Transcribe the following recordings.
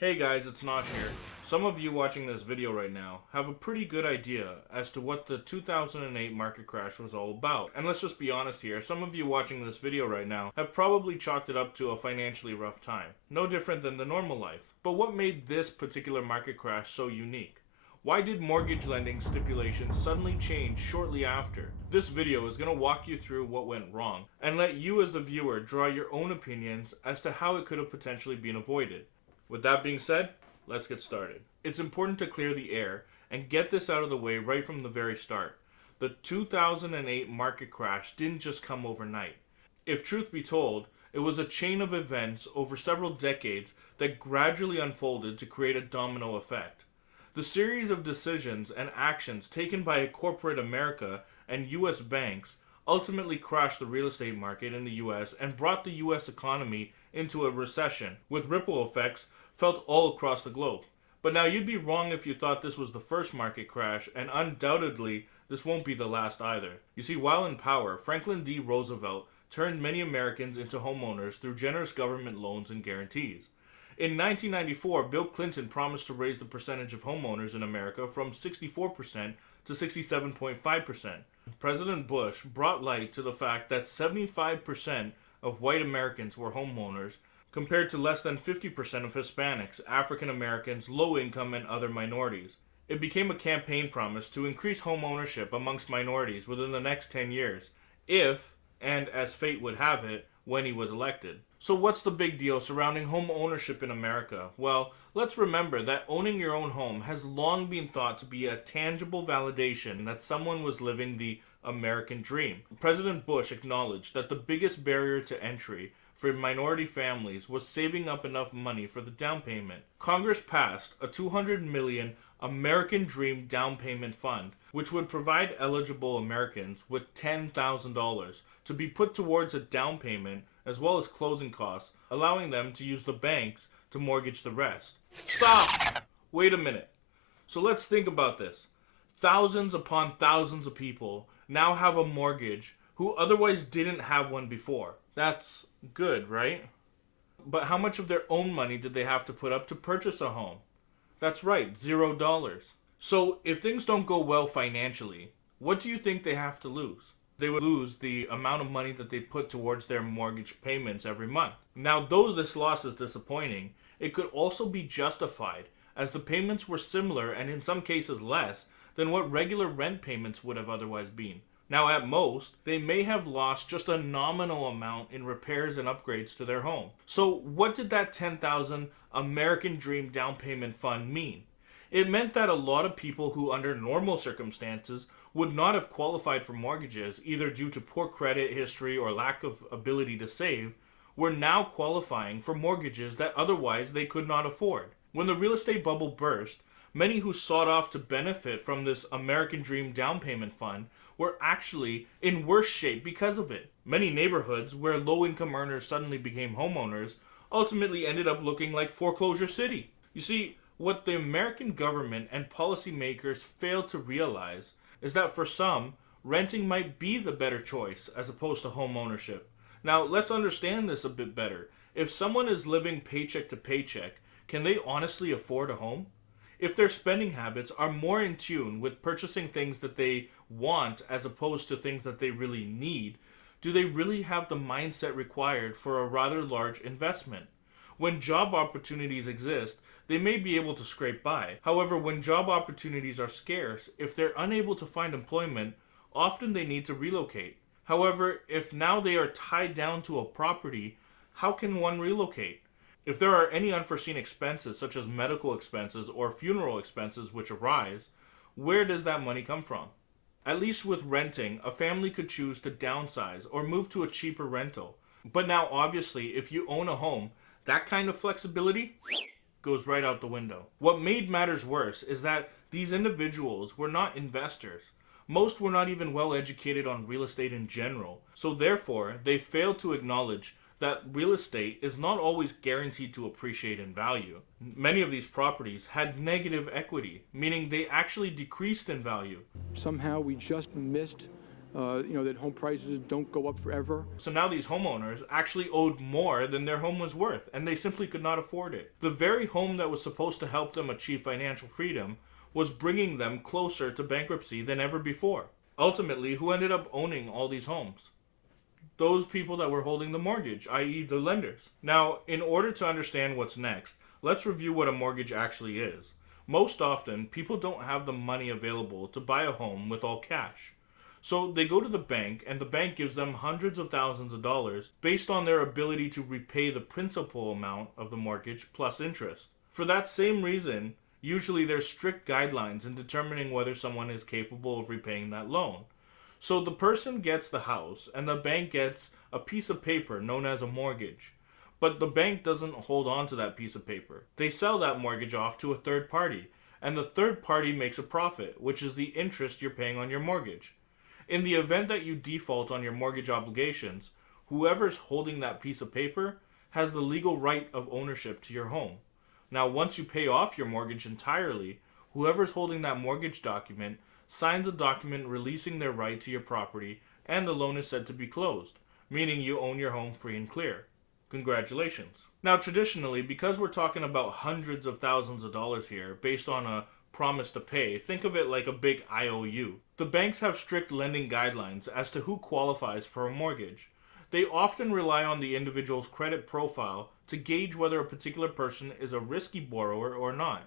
Hey guys, it's Nosh here. Some of you watching this video right now have a pretty good idea as to what the 2008 market crash was all about. And let's just be honest here, some of you watching this video right now have probably chalked it up to a financially rough time. No different than the normal life. But what made this particular market crash so unique? Why did mortgage lending stipulations suddenly change shortly after? This video is going to walk you through what went wrong and let you as the viewer draw your own opinions as to how it could have potentially been avoided. With that being said, let's get started. It's important to clear the air and get this out of the way right from the very start. The 2008 market crash didn't just come overnight. If truth be told, it was a chain of events over several decades that gradually unfolded to create a domino effect. The series of decisions and actions taken by corporate America and US banks ultimately crashed the real estate market in the US and brought the US economy into a recession, with ripple effects felt all across the globe. But now you'd be wrong if you thought this was the first market crash, and undoubtedly this won't be the last either. You see, while in power, Franklin D. Roosevelt turned many Americans into homeowners through generous government loans and guarantees. In 1994, Bill Clinton promised to raise the percentage of homeowners in America from 64% to 67.5%. President Bush brought light to the fact that 75% of white Americans were homeowners, compared to less than 50% of Hispanics, African Americans, low income, and other minorities. It became a campaign promise to increase home ownership amongst minorities within the next 10 years, if, and as fate would have it, when he was elected. So what's the big deal surrounding home ownership in America? Well, let's remember that owning your own home has long been thought to be a tangible validation that someone was living the American dream. President Bush acknowledged that the biggest barrier to entry for minority families was saving up enough money for the down payment. Congress passed a $200 million American Dream Down Payment Fund, which would provide eligible Americans with $10,000 to be put towards a down payment as well as closing costs, allowing them to use the banks to mortgage the rest. Stop! Wait a minute. So let's think about this. Thousands upon thousands of people now have a mortgage who otherwise didn't have one before. That's good, right? But how much of their own money did they have to put up to purchase a home? That's right, $0. So if things don't go well financially, what do you think they have to lose? They would lose the amount of money that they put towards their mortgage payments every month. Now, though this loss is disappointing, it could also be justified, as the payments were similar and in some cases less than what regular rent payments would have otherwise been. Now, at most, they may have lost just a nominal amount in repairs and upgrades to their home. So what did that $10,000 American Dream Down Payment Fund mean? It meant that a lot of people who under normal circumstances would not have qualified for mortgages, either due to poor credit history or lack of ability to save, were now qualifying for mortgages that otherwise they could not afford. When the real estate bubble burst, many who sought off to benefit from this American Dream Down Payment Fund were actually in worse shape because of it. Many neighborhoods where low-income earners suddenly became homeowners ultimately ended up looking like foreclosure city. You see, what the American government and policymakers failed to realize is that for some, renting might be the better choice as opposed to home ownership. Now, let's understand this a bit better. If someone is living paycheck to paycheck, can they honestly afford a home? If their spending habits are more in tune with purchasing things that they want as opposed to things that they really need, do they really have the mindset required for a rather large investment? When job opportunities exist, they may be able to scrape by. However, when job opportunities are scarce, if they're unable to find employment, often they need to relocate. However, if now they are tied down to a property, how can one relocate? If there are any unforeseen expenses, such as medical expenses or funeral expenses which arise, where does that money come from? At least with renting, a family could choose to downsize or move to a cheaper rental. But now, obviously, if you own a home, that kind of flexibility goes right out the window. What made matters worse is that these individuals were not investors. Most were not even well educated on real estate in general. So therefore, they failed to acknowledge that real estate is not always guaranteed to appreciate in value. Many of these properties had negative equity, meaning they actually decreased in value. Somehow we just missed that home prices don't go up forever. So now these homeowners actually owed more than their home was worth, and they simply could not afford it. The very home that was supposed to help them achieve financial freedom was bringing them closer to bankruptcy than ever before. Ultimately, who ended up owning all these homes? Those people that were holding the mortgage, i.e. the lenders. Now, in order to understand what's next, let's review what a mortgage actually is. Most often, people don't have the money available to buy a home with all cash. So they go to the bank, and the bank gives them hundreds of thousands of dollars based on their ability to repay the principal amount of the mortgage plus interest. For that same reason, usually there's strict guidelines in determining whether someone is capable of repaying that loan. So the person gets the house, and the bank gets a piece of paper known as a mortgage. But the bank doesn't hold on to that piece of paper. They sell that mortgage off to a third party, and the third party makes a profit, which is the interest you're paying on your mortgage. In the event that you default on your mortgage obligations, whoever's holding that piece of paper has the legal right of ownership to your home. Now, once you pay off your mortgage entirely, whoever's holding that mortgage document signs a document releasing their right to your property, and the loan is said to be closed, meaning you own your home free and clear. Congratulations. Now, traditionally, because we're talking about hundreds of thousands of dollars here based on a promise to pay, think of it like a big IOU. The banks have strict lending guidelines as to who qualifies for a mortgage. They often rely on the individual's credit profile to gauge whether a particular person is a risky borrower or not.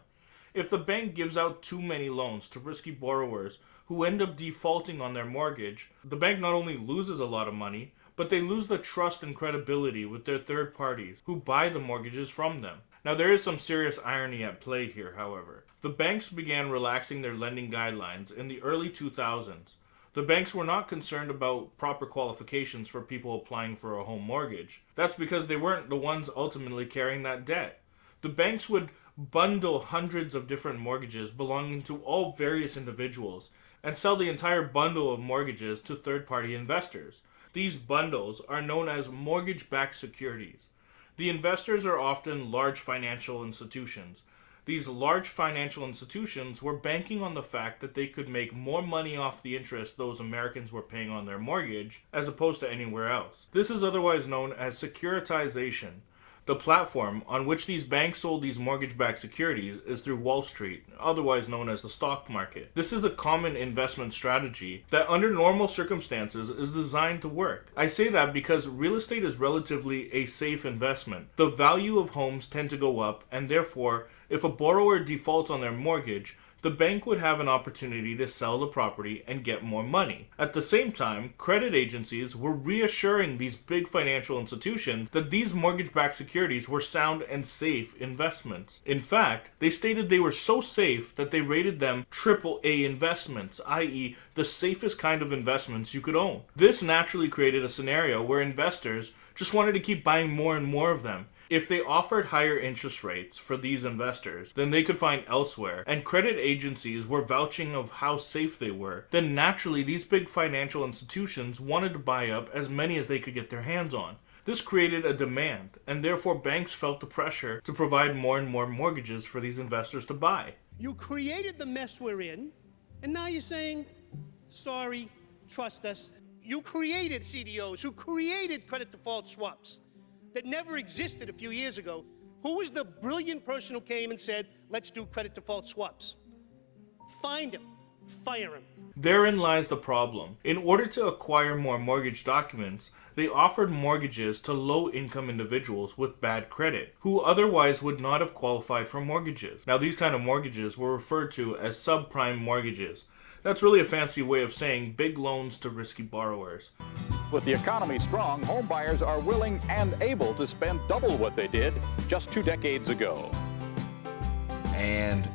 If the bank gives out too many loans to risky borrowers who end up defaulting on their mortgage, the bank not only loses a lot of money, but they lose the trust and credibility with their third parties who buy the mortgages from them. Now, there is some serious irony at play here, however. The banks began relaxing their lending guidelines in the early 2000s. The banks were not concerned about proper qualifications for people applying for a home mortgage. That's because they weren't the ones ultimately carrying that debt. The banks would bundle hundreds of different mortgages belonging to all various individuals and sell the entire bundle of mortgages to third-party investors. These bundles are known as mortgage-backed securities. The investors are often large financial institutions. These large financial institutions were banking on the fact that they could make more money off the interest those Americans were paying on their mortgage as opposed to anywhere else. This is otherwise known as securitization. The platform on which these banks sold these mortgage-backed securities is through Wall Street, otherwise known as the stock market. This is a common investment strategy that under normal circumstances is designed to work. I say that because real estate is relatively a safe investment. The value of homes tend to go up, and therefore, if a borrower defaults on their mortgage, the bank would have an opportunity to sell the property and get more money. At the same time, credit agencies were reassuring these big financial institutions that these mortgage-backed securities were sound and safe investments. In fact, they stated they were so safe that they rated them AAA investments, i.e. the safest kind of investments you could own. This naturally created a scenario where investors just wanted to keep buying more and more of them. If they offered higher interest rates for these investors than they could find elsewhere, and credit agencies were vouching of how safe they were, then naturally these big financial institutions wanted to buy up as many as they could get their hands on. This created a demand, and therefore banks felt the pressure to provide more and more mortgages for these investors to buy. You created the mess we're in, and now you're saying, sorry, trust us. You created CDOs who created credit default swaps that never existed a few years ago. Who was the brilliant person who came and said, let's do credit default swaps? Find him, fire him. Therein lies the problem. In order to acquire more mortgage documents, they offered mortgages to low-income individuals with bad credit, who otherwise would not have qualified for mortgages. Now, these kind of mortgages were referred to as subprime mortgages. That's really a fancy way of saying big loans to risky borrowers. With the economy strong, home buyers are willing and able to spend double what they did just 2 decades ago. And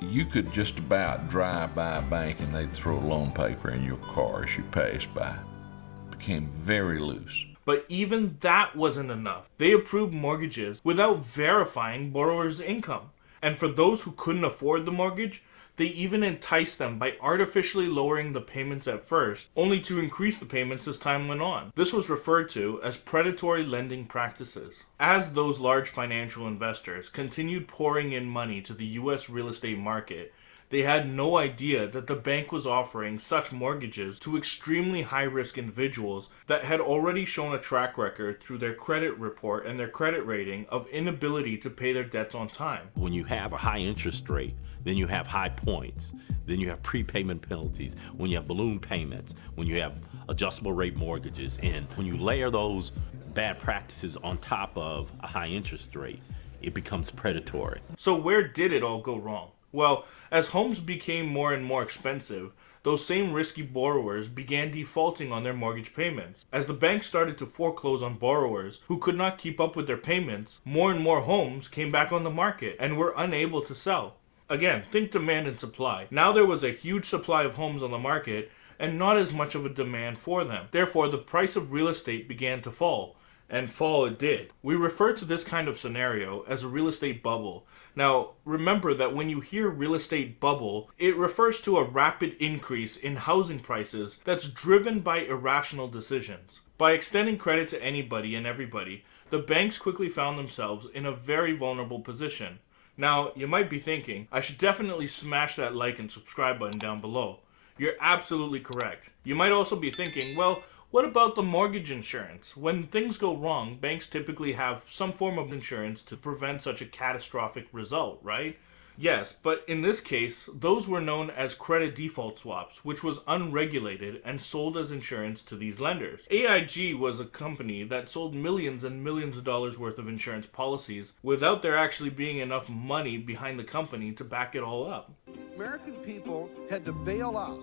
you could just about drive by a bank and they'd throw loan paper in your car as you passed by. It became very loose. But even that wasn't enough. They approved mortgages without verifying borrowers' income. And for those who couldn't afford the mortgage, they even enticed them by artificially lowering the payments at first, only to increase the payments as time went on. This was referred to as predatory lending practices. As those large financial investors continued pouring in money to the US real estate market, They had no idea that the bank was offering such mortgages to extremely high-risk individuals that had already shown a track record through their credit report and their credit rating of inability to pay their debts on time. When you have a high interest rate, then you have high points, then you have prepayment penalties, when you have balloon payments, when you have adjustable rate mortgages, and when you layer those bad practices on top of a high interest rate, it becomes predatory. So where did it all go wrong? Well, as homes became more and more expensive, those same risky borrowers began defaulting on their mortgage payments. As the banks started to foreclose on borrowers who could not keep up with their payments, more and more homes came back on the market and were unable to sell. Again, think demand and supply. Now there was a huge supply of homes on the market and not as much of a demand for them. Therefore, the price of real estate began to fall, and fall it did. We refer to this kind of scenario as a real estate bubble. Now, remember that when you hear real estate bubble, it refers to a rapid increase in housing prices that's driven by irrational decisions. By extending credit to anybody and everybody, the banks quickly found themselves in a very vulnerable position. Now, you might be thinking, I should definitely smash that like and subscribe button down below. You're absolutely correct. You might also be thinking, well, what about the mortgage insurance? When things go wrong, banks typically have some form of insurance to prevent such a catastrophic result, right? Yes, but in this case, those were known as credit default swaps, which was unregulated and sold as insurance to these lenders. AIG was a company that sold millions and millions of dollars worth of insurance policies without there actually being enough money behind the company to back it all up. American people had to bail out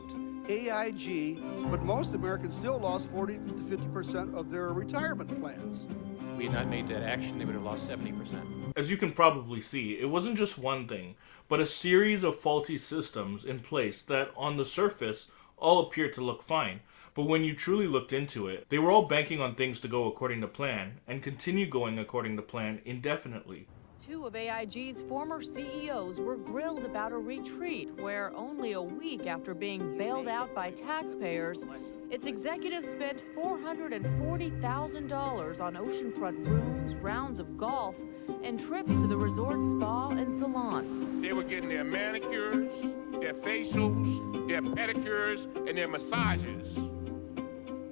AIG, but most Americans still lost 40 to 50% of their retirement plans. If we had not made that action, they would have lost 70%. As you can probably see, it wasn't just one thing, but a series of faulty systems in place that, on the surface, all appeared to look fine. But when you truly looked into it, they were all banking on things to go according to plan, and continue going according to plan indefinitely. Two of AIG's former CEOs were grilled about a retreat where, only a week after being bailed out by taxpayers, its executives spent $440,000 on oceanfront rooms, rounds of golf, and trips to the resort spa and salon. They were getting their manicures, their facials, their pedicures, and their massages,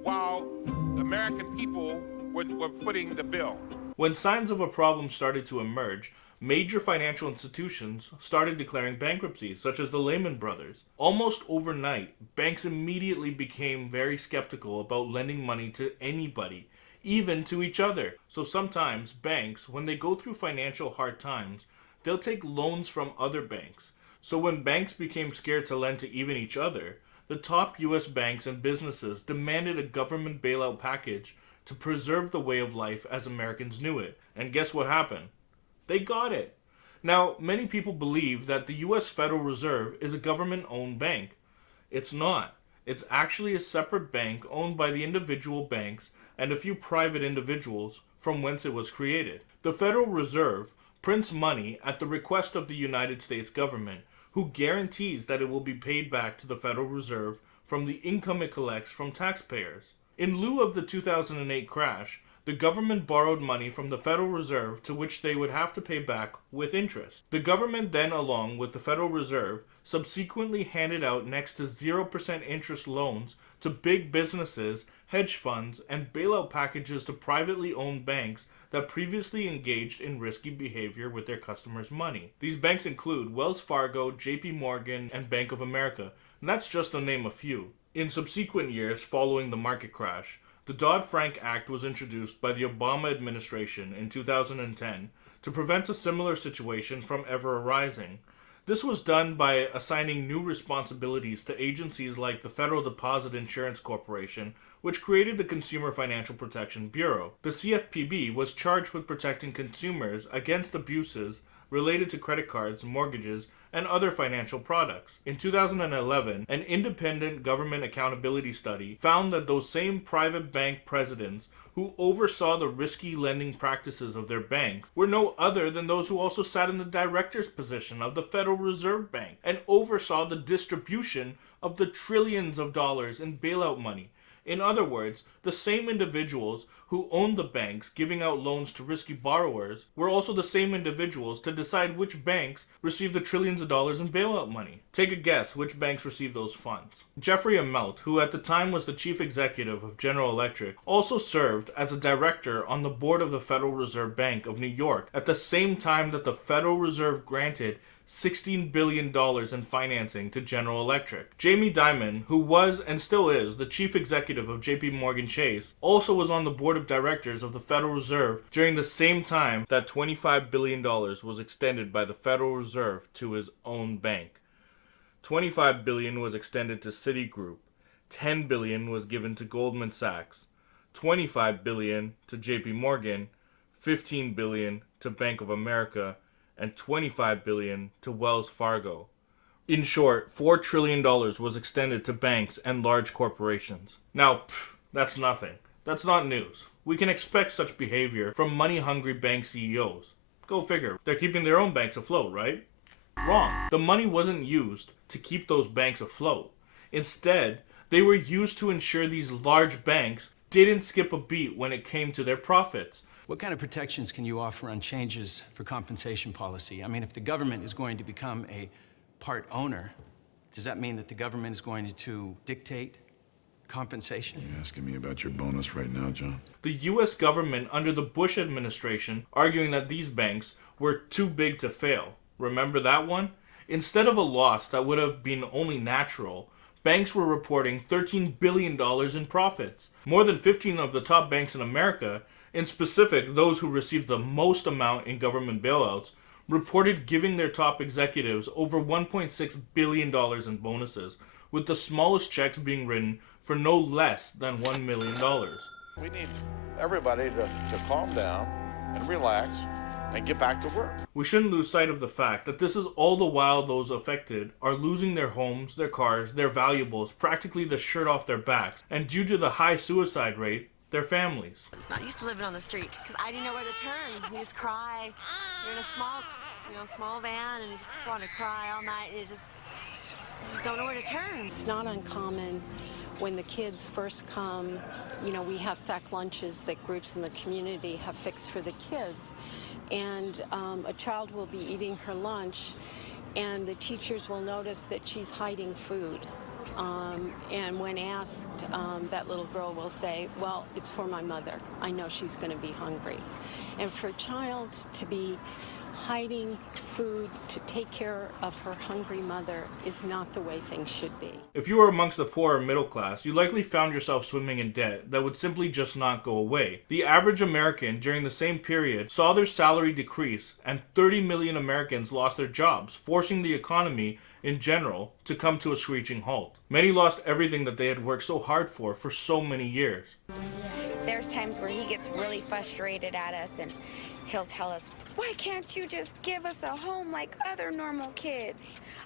while the American people were footing the bill. When signs of a problem started to emerge, major financial institutions started declaring bankruptcy, such as the Lehman Brothers. Almost overnight, banks immediately became very skeptical about lending money to anybody, even to each other. So sometimes banks, when they go through financial hard times, they'll take loans from other banks. So when banks became scared to lend to even each other, the top US banks and businesses demanded a government bailout package to preserve the way of life as Americans knew it. And guess what happened? They got it. Now, many people believe that the US Federal Reserve is a government-owned bank. It's not. It's actually a separate bank owned by the individual banks and a few private individuals from whence it was created. The Federal Reserve prints money at the request of the United States government, who guarantees that it will be paid back to the Federal Reserve from the income it collects from taxpayers. In lieu of the 2008 crash, the government borrowed money from the Federal Reserve to which they would have to pay back with interest. The government then, along with the Federal Reserve, subsequently handed out next to 0% interest loans to big businesses, hedge funds, and bailout packages to privately owned banks that previously engaged in risky behavior with their customers' money. These banks include Wells Fargo, JP Morgan, and Bank of America, and that's just to name a few. In subsequent years following the market crash, the Dodd-Frank Act was introduced by the Obama administration in 2010 to prevent a similar situation from ever arising. This was done by assigning new responsibilities to agencies like the Federal Deposit Insurance Corporation, which created the Consumer Financial Protection Bureau. The CFPB was charged with protecting consumers against abuses related to credit cards, mortgages, and other financial products. In 2011, an independent government accountability study found that those same private bank presidents who oversaw the risky lending practices of their banks were no other than those who also sat in the director's position of the Federal Reserve Bank and oversaw the distribution of the trillions of dollars in bailout money. In other words, the same individuals who owned the banks giving out loans to risky borrowers were also the same individuals to decide which banks received the trillions of dollars in bailout money. Take a guess which banks received those funds. Jeffrey Immelt, who at the time was the chief executive of General Electric, also served as a director on the board of the Federal Reserve Bank of New York at the same time that the Federal Reserve granted $16 billion in financing to General Electric. Jamie Dimon, who was and still is the chief executive of JP Morgan Chase, also was on the board of directors of the Federal Reserve during the same time that $25 billion was extended by the Federal Reserve to his own bank. $25 billion was extended to Citigroup, $10 billion was given to Goldman Sachs, $25 billion to JP Morgan, $15 billion to Bank of America, and $25 billion to Wells Fargo. In short, $4 trillion was extended to banks and large corporations. Now, that's nothing. That's not news. We can expect such behavior from money-hungry bank CEOs. Go figure. They're keeping their own banks afloat, right? Wrong. The money wasn't used to keep those banks afloat. Instead, they were used to ensure these large banks didn't skip a beat when it came to their profits. What kind of protections can you offer on changes for compensation policy? I mean, if the government is going to become a part owner, does that mean that the government is going to dictate compensation? You're asking me about your bonus right now, John? The US government under the Bush administration arguing that these banks were too big to fail. Remember that one? Instead of a loss that would have been only natural, banks were reporting $13 billion in profits. More than 15 of the top banks in America, in specific, those who received the most amount in government bailouts, reported giving their top executives over $1.6 billion in bonuses, with the smallest checks being written for no less than $1 million. We need everybody to calm down and relax and get back to work. We shouldn't lose sight of the fact that this is all the while those affected are losing their homes, their cars, their valuables, practically the shirt off their backs, and due to the high suicide rate, their families. Not used to living on the street because I didn't know where to turn. You just cry. You're in a small van and you just want to cry all night and you just don't know where to turn. It's not uncommon when the kids first come, we have sack lunches that groups in the community have fixed for the kids. And a child will be eating her lunch and the teachers will notice that she's hiding food. And when asked, that little girl will say, well, it's for my mother. I know she's going to be hungry. And for a child to be hiding food to take care of her hungry mother is not the way things should be. If you were amongst the poor or middle class, you likely found yourself swimming in debt that would simply just not go away. The average American during the same period saw their salary decrease, and 30 million Americans lost their jobs, forcing the economy in general to come to a screeching halt. Many lost everything that they had worked so hard for so many years. There's times where he gets really frustrated at us and he'll tell us, why can't you just give us a home like other normal kids?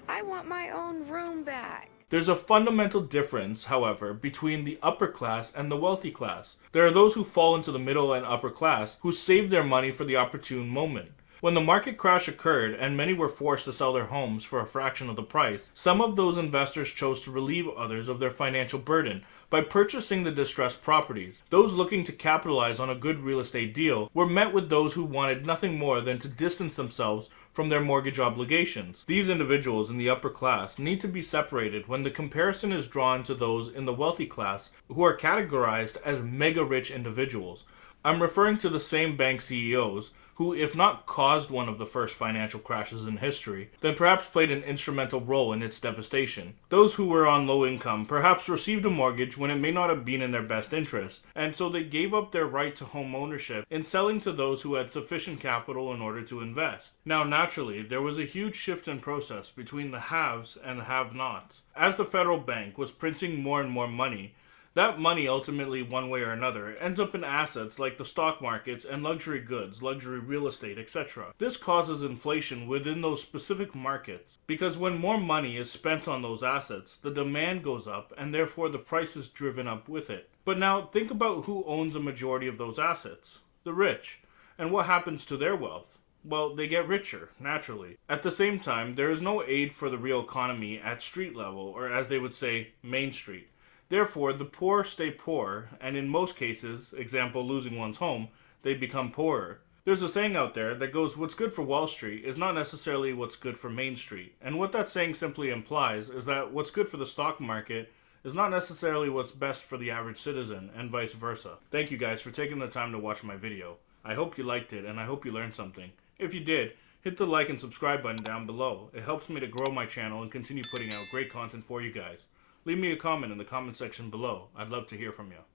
I want my own room back. There's a fundamental difference, however, between the upper class and the wealthy class. There are those who fall into the middle and upper class who save their money for the opportune moment. When the market crash occurred and many were forced to sell their homes for a fraction of the price, some of those investors chose to relieve others of their financial burden by purchasing the distressed properties. Those looking to capitalize on a good real estate deal were met with those who wanted nothing more than to distance themselves from their mortgage obligations. These individuals in the upper class need to be separated when the comparison is drawn to those in the wealthy class who are categorized as mega-rich individuals. I'm referring to the same bank CEOs who, if not caused one of the first financial crashes in history, then perhaps played an instrumental role in its devastation. Those who were on low income perhaps received a mortgage when it may not have been in their best interest, and so they gave up their right to home ownership in selling to those who had sufficient capital in order to invest. Now, naturally, there was a huge shift in process between the haves and the have-nots. As the federal bank was printing more and more money, that money ultimately, one way or another, ends up in assets like the stock markets and luxury goods, luxury real estate, etc. This causes inflation within those specific markets, because when more money is spent on those assets, the demand goes up and therefore the price is driven up with it. But now think about who owns a majority of those assets. The rich. And what happens to their wealth? Well, they get richer, naturally. At the same time, there is no aid for the real economy at street level, or as they would say, Main Street. Therefore, the poor stay poor, and in most cases, example losing one's home, they become poorer. There's a saying out there that goes, what's good for Wall Street is not necessarily what's good for Main Street. And what that saying simply implies is that what's good for the stock market is not necessarily what's best for the average citizen, and vice versa. Thank you guys for taking the time to watch my video. I hope you liked it, and I hope you learned something. If you did, hit the like and subscribe button down below. It helps me to grow my channel and continue putting out great content for you guys. Leave me a comment in the comment section below. I'd love to hear from you.